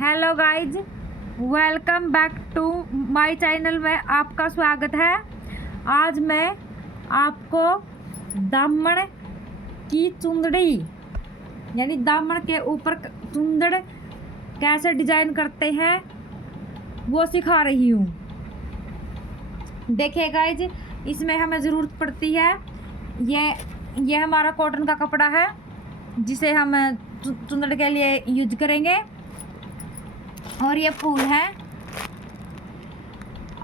Hello guys, welcome back to my channel में आपका स्वागत है। आज मैं आपको दामन की चुंदड़ी यानी दामन के ऊपर चुंदड़ कैसे डिजाइन करते हैं वो सिखा रही हूँ। देखिए गाइज, इसमें हमें ज़रूरत पड़ती है ये हमारा कॉटन का कपड़ा है जिसे हम चुंदड़ के लिए यूज करेंगे। और ये फूल है।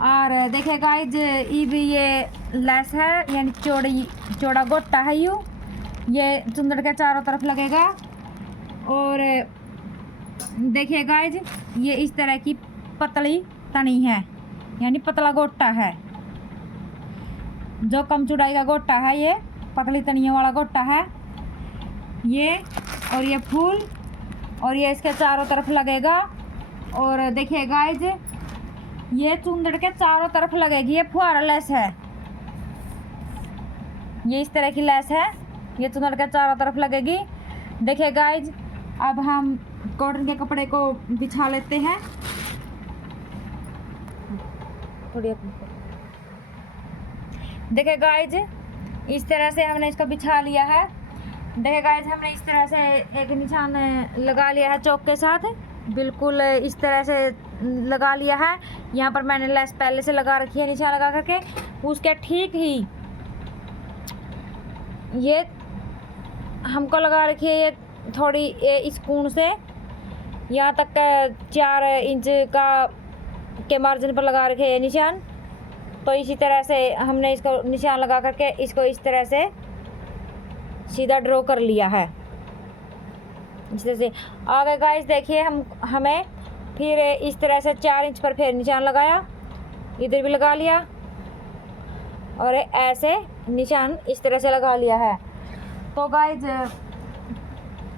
और देखिए गाइज, ये लेस है यानी चौड़ा गोटा है। ये चुंदड़ के चारों तरफ लगेगा। और देखिए गाइज, ये इस तरह की पतली तनी है यानी पतला गोटा है। जो कम चौड़ाई का गोटा है ये पतली तनियों वाला गोटा है ये। और ये फूल और ये इसके चारों तरफ लगेगा। और देखिए गाइज, ये चुंदड़ के चारों तरफ लगेगी। ये फुहारा लेस है, ये इस तरह की लेस है, ये चुंदड़ के चारों तरफ लगेगी। देखिए गाइज, अब हम कॉटन के कपड़े को बिछा लेते हैं। देखिए गाइज, इस तरह से हमने इसको बिछा लिया है। देखिए गाइज, हमने इस तरह से एक निशान लगा लिया है चौक के साथ, बिल्कुल इस तरह से लगा लिया है। यहाँ पर मैंने लेस पहले से लगा रखी है निशान लगा करके। उसके ठीक ही ये हमको लगा रखी है, ये थोड़ी इस कोण से यहाँ तक का 4 इंच का के मार्जिन पर लगा रखे है निशान। तो इसी तरह से हमने इसको निशान लगा करके इसको इस तरह से सीधा ड्रॉ कर लिया है। इस तरह से आगे गाइस देखिए, हमें फिर इस तरह से 4 इंच पर फिर निशान लगाया, इधर भी लगा लिया और ऐसे निशान इस तरह से लगा लिया है। तो गाइस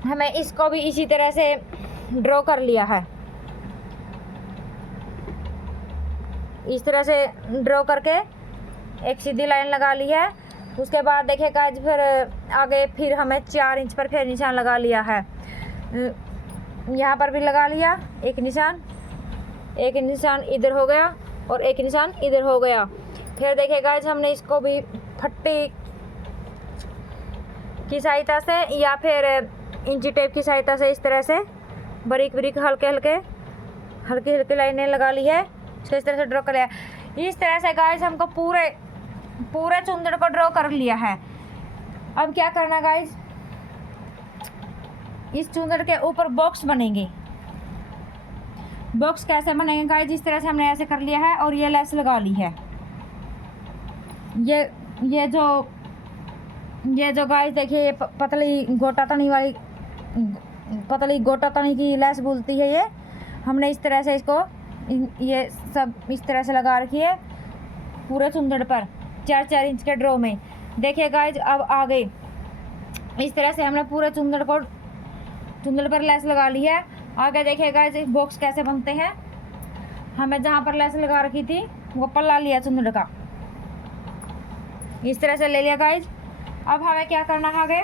हमें इसको भी इसी तरह से ड्रॉ कर लिया है। इस तरह से ड्रॉ करके एक सीधी लाइन लगा ली है। उसके बाद देखिए गाइस, फिर आगे फिर हमें 4 इंच पर फिर निशान लगा लिया है। यहाँ पर भी लगा लिया एक निशान इधर हो गया और एक निशान इधर हो गया। फिर देखिए गाइस, हमने इसको भी फट्टी की सहायता से या फिर इंची टेप की सहायता से इस तरह से बारीक बारीक हल्की लाइनें लगा ली है। इसको इस तरह से ड्रॉ कर लिया। इस तरह से गाइस हमको पूरे चुंदड़ को ड्रॉ कर लिया है। अब क्या करना गाइस, इस चुंदड़ के ऊपर बॉक्स बनेंगे। बॉक्स कैसे बनेंगे गाइस, जिस तरह से हमने ऐसे कर लिया है और ये लेस लगा ली है। ये जो गाइस देखिए, ये पतली गोटा तनी की लेस बोलती है। ये हमने इस तरह से इसको ये सब इस तरह से लगा रखी है पूरे चुंदड़ पर 4-4 इंच के ड्रॉ में। देखिए गाइस, अब आगे इस तरह से हमने पूरे चुंदड़ पर लेस लगा ली है। आगे देखिए गाइस, बॉक्स कैसे बनते हैं। हमें जहाँ पर लेस लगा रखी थी वो पल्ला लिया चुंदड़ का, इस तरह से ले लिया गाइस। अब हमें क्या करना है आगे,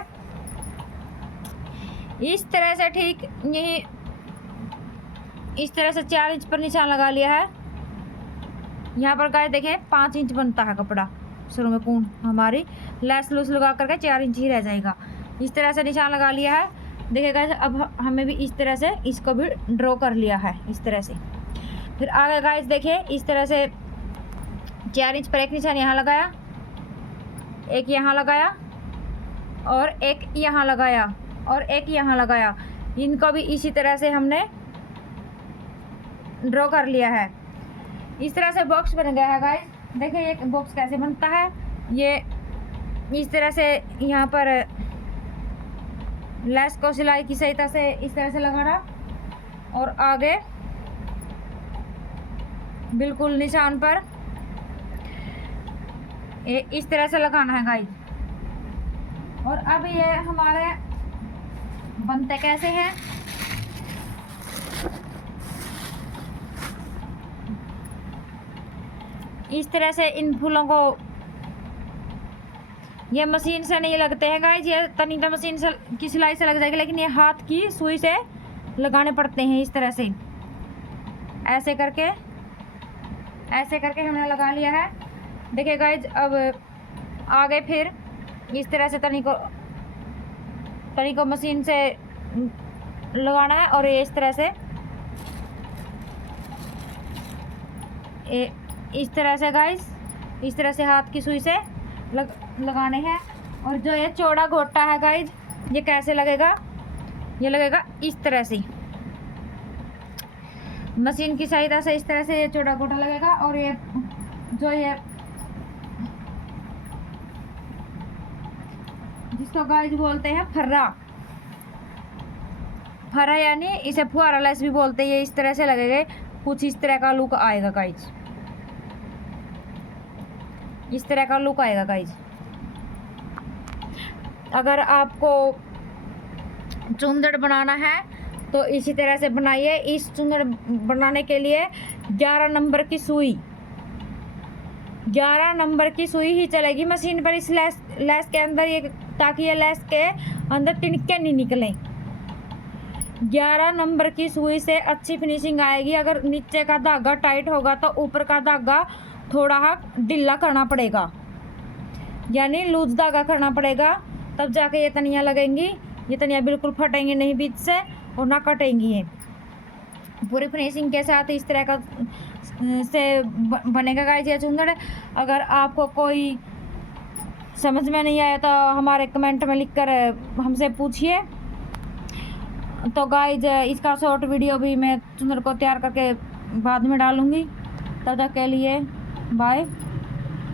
इस तरह से ठीक यही इस तरह से 4 इंच पर निशान लगा लिया है। यहाँ पर गाइस देखिए 5 इंच बनता है कपड़ा शुरू में, कौन हमारी लेस लूस लगा करके 4 इंच ही रह जाएगा। इस तरह से निशान लगा लिया है। देखिए गाइस, अब हमें भी इस तरह से इसको भी ड्रॉ कर लिया है इस तरह से। फिर आगे गाइस देखिए, इस तरह से 4 इंच पर एक निशान यहाँ लगाया, एक यहाँ लगाया और एक यहाँ लगाया और एक यहाँ लगाया। इनको भी इसी तरह से हमने ड्रॉ कर लिया है। इस तरह से बॉक्स बन गया है गाइस। देखिए ये बॉक्स कैसे बनता है। ये इस तरह से यहाँ पर लेस को सिलाई की सहायता से इस तरह से लगाना और आगे बिल्कुल निशान पर इस तरह से लगाना है गाइस। और अब ये हमारे बनते कैसे हैं, इस तरह से इन फूलों को ये मशीन से नहीं लगते हैं गाइस, ये तनी मशीन से की सिलाई से लग जाएगी, लेकिन ये हाथ की सुई से लगाने पड़ते हैं इस तरह से। ऐसे करके हमने लगा लिया है। देखिए गाइज, अब आगे फिर इस तरह से तनी को मशीन से लगाना है और ये इस तरह से गाइज, इस तरह से हाथ की सुई से लगाने हैं। और जो ये चौड़ा गोटा है गाइज, ये कैसे लगेगा, ये लगेगा इस तरह से, मशीन की सहायता से इस तरह से ये चौड़ा गोटा लगेगा। और ये जो ये जिसको गाइज बोलते हैं फर्रा यानी इसे फुहारा लेस भी बोलते हैं। ये इस तरह से लगेगा, कुछ इस तरह का लुक आएगा गाइज, इस तरह का लुक आएगा गाइज। अगर आपको चुंदड़ बनाना है तो इसी तरह से बनाइए। इस चुंदड़ बनाने के लिए 11 नंबर की सुई ही चलेगी मशीन पर, इस लेस के अंदर, ये ताकि ये लेस के अंदर तिनके नहीं निकलें। 11 नंबर की सुई से अच्छी फिनिशिंग आएगी। अगर नीचे का धागा टाइट होगा तो ऊपर का धागा थोड़ा ढीला करना पड़ेगा, यानी लूज धागा करना पड़ेगा, तब जाके ये तनिया लगेंगी। ये तनिया बिल्कुल फटेंगी नहीं बीच से और ना कटेंगी। ये पूरी फिनिशिंग के साथ इस तरह का से बनेगा गाइस ये चुंदड़। अगर आपको कोई समझ में नहीं आया तो हमारे कमेंट में लिखकर हमसे पूछिए। तो गाइस इसका शॉर्ट वीडियो भी मैं चुंदड़ को तैयार करके बाद में डालूँगी। तब तक के लिए बाय।